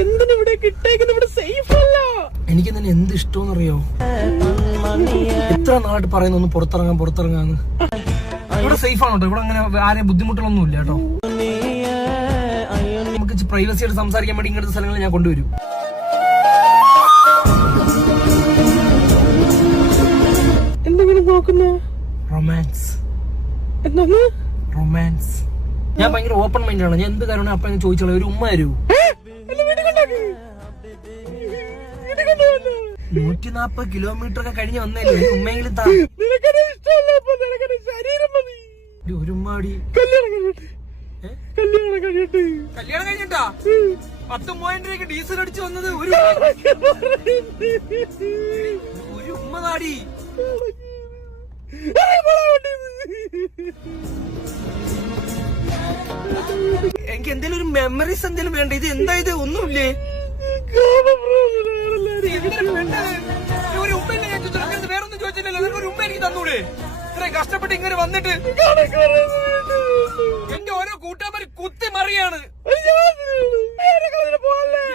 എന്തിനിവിടെ കിട്ടേക്കുന്ന ഇവിടെ സേഫ് അല്ല. എനിക്ക് തന്നെ എന്ത് ഇഷ്ടമെന്നറിയോ, എത്ര നാളായിട്ട് പറയുന്നു ഒന്ന് പുറത്തിറങ്ങാന്ന്. ഇവിടെ സേഫ് ആണോ? ഇവിടെ അങ്ങനെ ആരെയും ബുദ്ധിമുട്ടുകളൊന്നും ഇല്ല കേട്ടോ. നമുക്ക് പ്രൈവസി ആയിട്ട് സംസാരിക്കാൻ വേണ്ടി ഇങ്ങനത്തെ സ്ഥലങ്ങളിൽ ഞാൻ കൊണ്ടുവരും. എന്തെങ്കിലും നോക്കുന്ന റൊമാൻസ്. എന്താണ് റൊമാൻസ്? ഞാൻ ഭയങ്കര ഓപ്പൺ മൈൻഡ് ആണ്. ഞാൻ എന്ത് കാര്യമാണ് അപ്പൊ ചോദിച്ചോളൂ, ഒരു ഉമ്മ തരൂ. 140 കിലോമീറ്റർ ഒക്കെ കഴിഞ്ഞ് വന്നല്ലേ, ഉമ്മെങ്കിലും ഒരു ഉമ്മാടി. കല്യാണം കഴിഞ്ഞിട്ടാ 10 മൂവായിരം രൂപയ്ക്ക് ഡീസൽ അടിച്ചു വന്നത് ഒരു ഉമ്മതാടി. എനിക്ക് എന്തെങ്കിലും ഒരു മെമ്മറീസ് എന്തെങ്കിലും വേണ്ട. ഇത് എന്താ ഇത്? ഒന്നുമില്ലേ? ഒരു ഉമ്മ വേറൊന്നും ചോദിച്ചില്ലല്ലോ. ഒരു ഉമ്മ എനിക്ക് തന്നൂടെ? ഇത്രയും കഷ്ടപ്പെട്ട് ഇങ്ങനെ വന്നിട്ട് എന്റെ ഓരോ കൂട്ടുകാർ കുത്തി മറിയാണ്.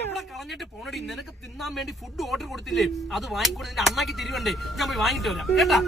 എവിടെ കളഞ്ഞിട്ട് പോണടി? നിനക്ക് തിന്നാൻ വേണ്ടി ഫുഡ് ഓർഡർ കൊടുത്തില്ലേ? അത് വാങ്ങിക്കൂടെ? നിന്റെ അണ്ണാക്കി തിരിവണ്ടേ? ഞാൻ പോയി വാങ്ങിട്ട് വരാം കേട്ടാ.